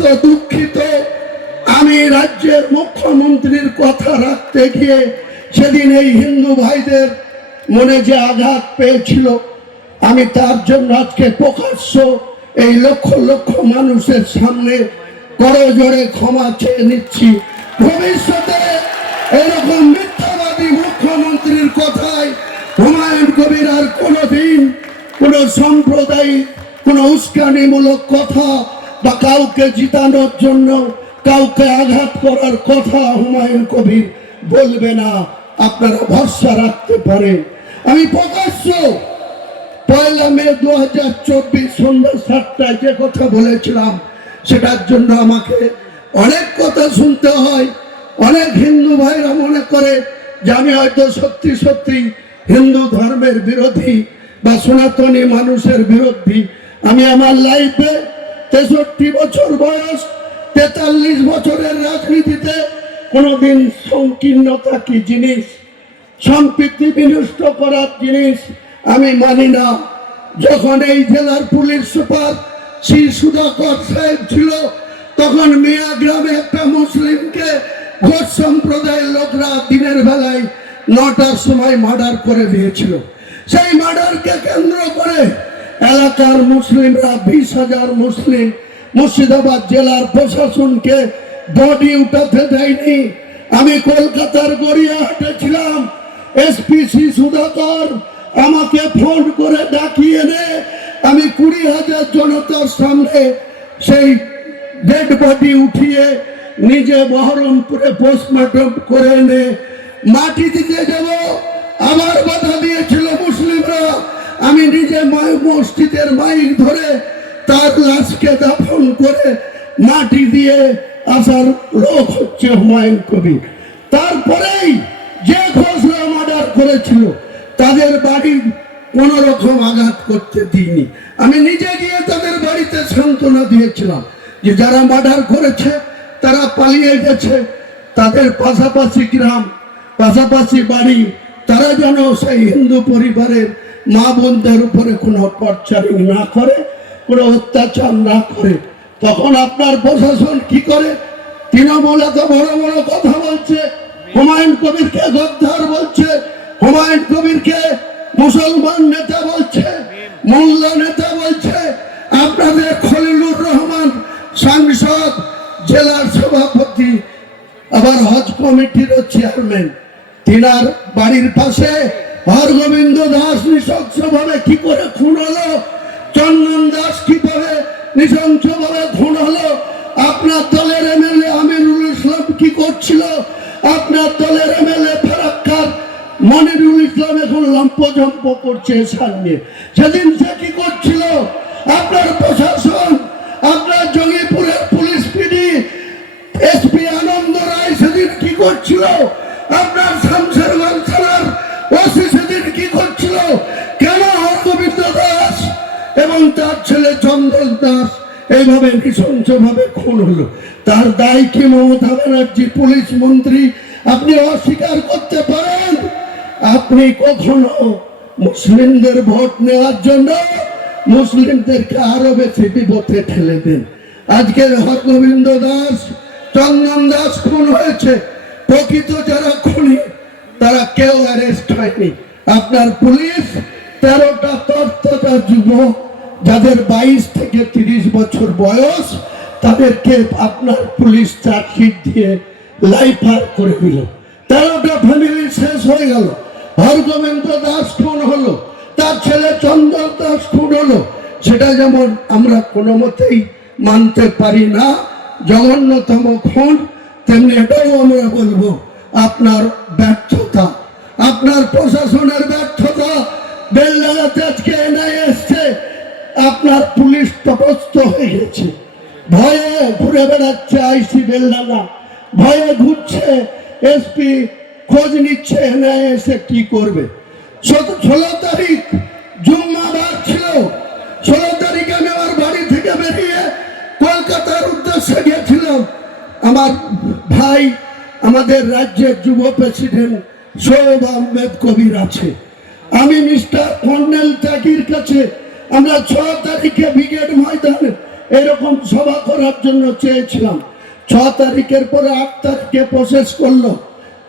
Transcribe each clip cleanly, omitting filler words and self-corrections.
অত্যন্ত দুঃখিত। আমি রাজ্যের মুখ্যমন্ত্রীর কথা রাখতে গিয়ে সেদিন এই হিন্দু ভাইদের মনে যে আঘাত পেয়েছিল, আমি তার জন্য আজকে প্রকাশ্য এই লক্ষ লক্ষ মানুষের সামনে করজোড়ে ক্ষমা চেয়ে নিচ্ছি। ভবিষ্যতে এরকম মিথ্যাবাদী মুখ্যমন্ত্রীর কথায় হুমায়ুন কবির আর কোনোদিন কোন সাম্প্রদায়িক কোন উস্কানিমূলক কথা বা কাউকে জিতানোর জন্য কাউকে আঘাত করার কথা হুমায়ুন কবির বলবে না, আপনারা ভরসা রাখতে পারেন। আমি প্রকাশ্য 1 মে 2024 সন্ধ্যা 7টায় যে কথা বলেছিলাম সেটার জন্য আমাকে অনেক কথা শুনতে হয়। অনেক হিন্দু ভাইরা মনে করে যে আমি হয়তো সত্যি সত্যি হিন্দু ধর্মের বিরোধী বা সনাতনী মানুষের বিরোধী। আমি আমার লাইফে 63 বছর বয়স, 43 বছরের রাজনীতিতে কোনোদিন সংকীর্ণতা কি জিনিস, সম্প্রীতি বিনষ্ট করার জিনিস আমি মানি না। যখন এই জেলার পুলিশ সুপার শ্রী সুধাকর সাহেব ছিল, তখন মিয়া গ্রামে একটা মুসলিমকে ঘোষ সম্প্রদায়ের লোকরা দিনের বেলায় 9টার সময় মার্ডার করে দিয়েছিল। সেই মার্ডারকে কেন্দ্র করে এলাকার মুসলিমরা 20,000 মুসলিম মুর্শিদাবাদ জেলার প্রশাসনকে বডি উঠাতে দেয়নি। আমি কলকাতার গড়িয়াহাটে ছিলাম, এসপিসি সুধাকর আমাকে ফোন করে ডাকিয়ে এনে আমি 20,000 জনতার সামনে সেই ডেড বডি উঠিয়ে নিজে বহরমপুরে পোস্টমর্টম করে এনে মাটি দিতে যাব। আবার বাধা দিয়েছিল মুসলিমরা। আমি নিজে মসজিদের মাইক ধরে তার লাশকে দাফন করে মাটি দিয়ে আসার লোক হচ্ছে হুমায়ুন কবির। তারপরেই যে ঘোষরা মার্ডার করেছিল তাদের বাড়ি কোন রকম আঘাত করতে দিইনি। আমি নিজে গিয়ে তাদের বাড়িতে সান্ত্বনা দিয়েছিলাম যে যারা মার্ডার করেছে তারা পালিয়ে গেছে, তাদের পাশাপাশি গ্রাম পাশাপাশি বাড়ি, তারা যেন সেই হিন্দু পরিবারের মা বোনদের উপরে কোনো টর্চারিং না করে, কোনো অত্যাচার না করে। তখন আপনার প্রশাসন কি করে? তৃণমূল এত বড় বড় কথা বলছে, হুমায়ুন কবিরকে গদ্দার বলছে, হুমায়ুন কবিরকে মুসলমান নেতা বলছে, মোল্লা নেতা বলছে। আপনাদের খলিলুর রহমান সাংসদ, জেলার সভাপতি, আবার হজ কমিটির চেয়ারম্যান, তিনার বাড়ির পাশে হরগোবিন্দ দাস নৃশংসভাবে কি করে খুন হলো, চন্দন দাস কিভাবে নৃশংসভাবে খুন হলো, আপনার দলের এমএলএ আমিরুল ইসলাম কি করছিল, আপনার দলের এমএলএ ফারাক্কার মনিরুল ইসলাম এখন লম্পজম্প করছে সামনে, সেদিন সে কি করছিল? আপনার প্রশাসন, আপনার জঙ্গিপুরের পুলিশ পিডি এসপি আনন্দ রায় সেদিন কি করছিল? আপনার শামশেরগঞ্জ থানার ওসি সেদিন কি করছিল? কেন হরগোবিন্দ দাস এবং তার ছেলে চন্দন দাস এইভাবে নৃশংসভাবে খুন হলো? তার দায় কি মমতা ব্যানার্জি পুলিশ মন্ত্রী আপনি অস্বীকার করতে পারেন? আপনি কখনো মুসলিমদের ভোট নেওয়ার জন্য মুসলিমদেরকে আরো বেশি বিপদে ঠেলে দেন। আজকে হরগোবিন্দ দাস, চন্দন দাস খুন হয়েছে, প্রকৃত যারা খুনি তারা কেউ অ্যারেস্ট হয়নি। আপনার পুলিশ 13টা তর্ততা যুবক যাদের 22 থেকে 30 বছর বয়স, তাদেরকে আপনার পুলিশ চার্জশিট দিয়ে লাইফার করে দিল। 13টা ফ্যামিলি শেষ হয়ে গেল। হরগোবিন্দ দাস খুন হলো, তার ছেলে চন্দন দাস খুন হলো। সেটা যেমন আমরা কোনো মতেই মানতে পারি না, জঘন্যতম খুন, তেমনি এটাও আমরা বলবো আপনার ব্যর্থতা, আপনার প্রশাসনের ব্যর্থতা। বেলডাঙাতে আজকে এনআইএ এসছে, আপনার পুলিশ তটস্থ হয়ে গেছে, ভয়ে ঘুরে বেড়াচ্ছে আইসি বেলডাঙা, ভয়ে ঘুরছে, এসপি খোঁজ নিচ্ছে এনআইএ এসে কি করবে। 16 তারিখ জুম্মাবার ছিল, 16 তারিখে আমি আমার বাড়ি থেকে বেরিয়ে কলকাতার উদ্দেশ্যে গেছিলাম। আমার ভাই, আমাদের রাজ্যের যুব প্রেসিডেন্ট শোয়েব আহমেদ কবির আছে, আমি মিস্টার কর্নেল ত্যাগীর কাছে আমরা 6 তারিখে ব্রিগেড ময়দানে এরকম সভা করার জন্য চেয়েছিলাম। 6 তারিখের পরে 8 তারিখে প্রসেস করলো,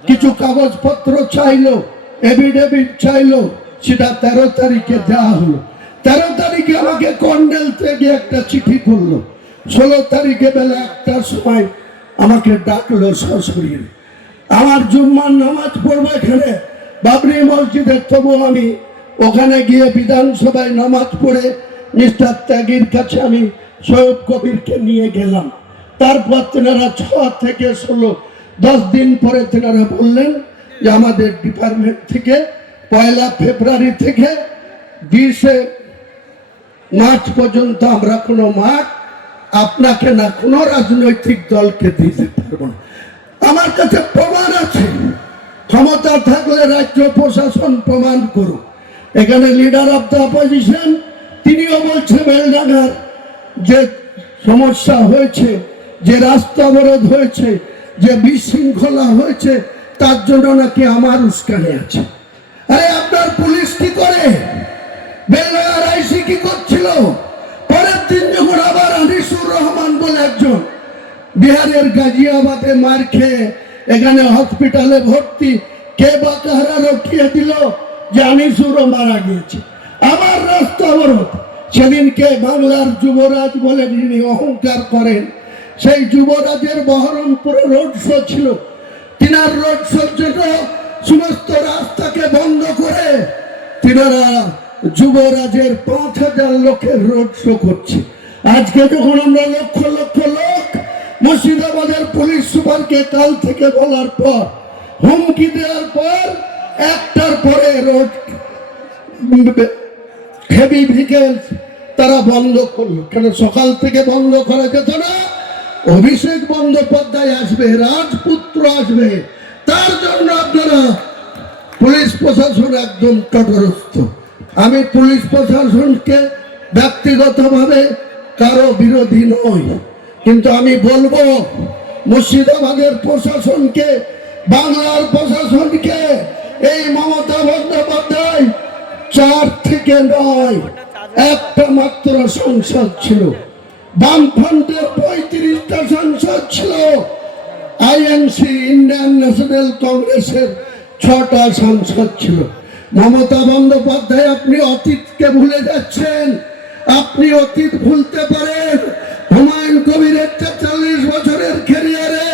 কিছু কাগজপত্র চাইলো, এফিডেভিট চাইলো, সেটা 13 তারিখে দেওয়া হলো। 13 তারিখে আমাকে কর্নেল থেকে একটা চিঠি করলো। 16 তারিখে বেলা 1টার সময় আমাকে ডাকলো সশরীরে। আমার জুম্মার নামাজ পড়বো এখানে বাবরি মসজিদে, তবু আমি ওখানে গিয়ে বিধানসভায় নামাজ পড়ে মিস্টার ত্যাগীর কাছে আমি সৈয়দ কবিরকে নিয়ে গেলাম। তারপর তেনারা 6 থেকে 16 10 দিন পরে তেনারা বললেন যে আমাদের ডিপার্টমেন্ট থেকে 1 ফেব্রুয়ারি থেকে 20 মার্চ পর্যন্ত আমরা কোনো মাঠ আপনাকে না কোনো রাজনৈতিক দলকে দিতে পারবো না। আমার কাছে প্রমাণ আছে, ক্ষমতা থাকলে রাজ্য প্রশাসন প্রমাণ করুক। এখানে লিডার অফ দ্য অপোজিশন তিনিও বলছে বেলডাঙ্গার যে সমস্যা হয়েছে, যে রাস্তা অবরোধ হয়েছে, যে বিশৃঙ্খলা হয়েছে, তার জন্য নাকি আমার উস্কানি আছে। আরে আপনার পুলিশ কি করে? বেলডাঙ্গার আইসি কি করছিল? পরের দিন যখন আবার আনিসুর রহমান বলে একজন বিহারের গাজিয়াবাদে মার খেয়ে এখানে হসপিটালে ভর্তি, কে বা কাহারা রক্ষিয়ে দিল যে আনিসুরও মারা গিয়েছে। আবার রাস্তা অবরোধ। সেদিনকে বাংলার যুবরাজ বলে যিনি অহংকার করেন, সেই যুবরাজের বহরমপুরে রোড শো ছিল। তিনার রোড শোর জন্য সমস্ত রাস্তাকে বন্ধ করে তিনারা যুবরাজের 5000 লোকের রোড শো করছে। আজকে যখন আমরা লক্ষ লক্ষ লোক মুর্শিদাবাদের পুলিশ সুপারকে কাল থেকে বলার পর, হুমকি দেওয়ার পর, 1টার পরে রোড হেভি ভেহিকেলস তারা বন্ধ করলো। কেন সকাল থেকে বন্ধ করা যেত না? অভিষেক বন্দ্যোপাধ্যায় আসবে, রাজপুত্র আসবে, তার জন্য আপনারা পুলিশ প্রশাসন একদম তটস্থ। আমি পুলিশ প্রশাসনকে ব্যক্তিগতভাবে কারো বিরোধী নই, কিন্তু আমি বলবো মুর্শিদাবাদের প্রশাসনকে, বাংলার প্রশাসনকে, এই মমতা বন্দ্যোপাধ্যায় 4 থেকে 9 একটা মাত্র সংসদ ছিল, বামফ্রন্টের 35টা সংসদ ছিল, আইএনসি ইন্ডিয়ান ন্যাশনাল কংগ্রেসের 6টা সংসদ ছিল। মমতা বন্দ্যোপাধ্যায় আপনি অতীতকে ভুলে যাচ্ছেন। আপনি অতীত ভুলতে পারেন, হুমায়ুন কবিরের 40 বছরের ক্যারিয়ারে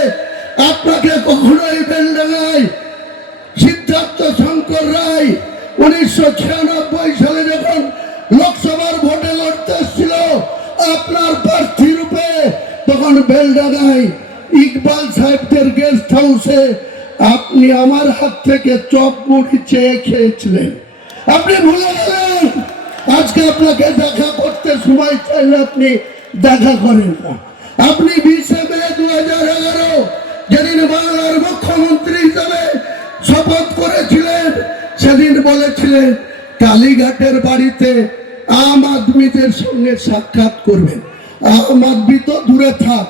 আপনাকে কখনোই বেলডাঙ্গায় সিদ্ধার্থ শঙ্কর রায় 1996 সালে যখন লোকসভার ভোটে লড়তে এসেছিল আপনার প্রার্থী রূপে, তখন বেলডাঙ্গায় ইকবাল সাহেবদের গেস্ট হাউসে আপনি আমার হাত থেকে চপ মুড়ি চেয়ে খেয়েছিলেন। আপনি ভুলে গেলেন। আজকে আপনাকে দেখা করতে সময় চাইলে আপনি দেখা করেন না। আপনি 20 মে 2011 যেদিন বাংলার মুখ্যমন্ত্রী হিসাবে শপথ করেছিলেন, সেদিন বলেছিলেন কালীঘাটের বাড়িতে আম আদমিদের সঙ্গে সাক্ষাৎ করবেন। আম আদমি তো দূরে থাক,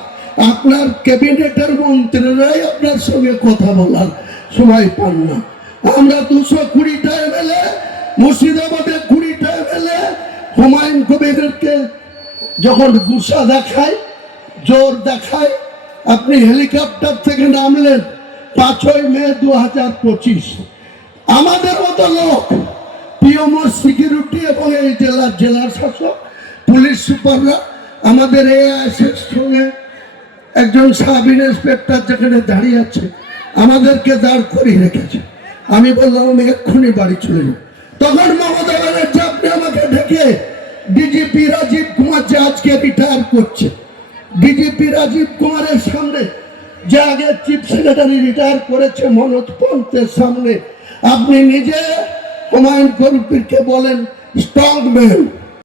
আপনার ক্যাবিনেটের মন্ত্রীরাই আপনার সঙ্গে কথা বলার সময় পান না। আমরা 220টা এমএলএ, মুর্শিদাবাদে 20টা এমএলএ হুমায়ুন কবিরকে যখন গুসা দেখায়, জোর দেখায়, আপনি হেলিকপ্টার থেকে নামলেন 5ই মে 2025। আমাদের মতো লোক, পিএমও সিকিউরিটি এবং এই জেলার শাসক, পুলিশ সুপাররা আমাদের এআইএসের সঙ্গে একজন সাব ইন্সপেক্টর যেখানে দাঁড়িয়ে আছে আমাদেরকে দাঁড় করিয়ে রেখেছে। আমি বললাম আমি এক্ষুনি বাড়ি চলে যাব। তখন মমতা ব্যানার্জি আপনি আমাকে ডেকে, ডিজিপি রাজীব কুমার যে আজকে রিটায়ার করছে, ডিজিপি রাজীব কুমারের সামনে, যে আগে চিফ সেক্রেটারি রিটায়ার করেছে মনোজ পন্থের সামনে, আপনি নিজে হুমায়ুন কবিরকে বলেন স্ট্রং ম্যান,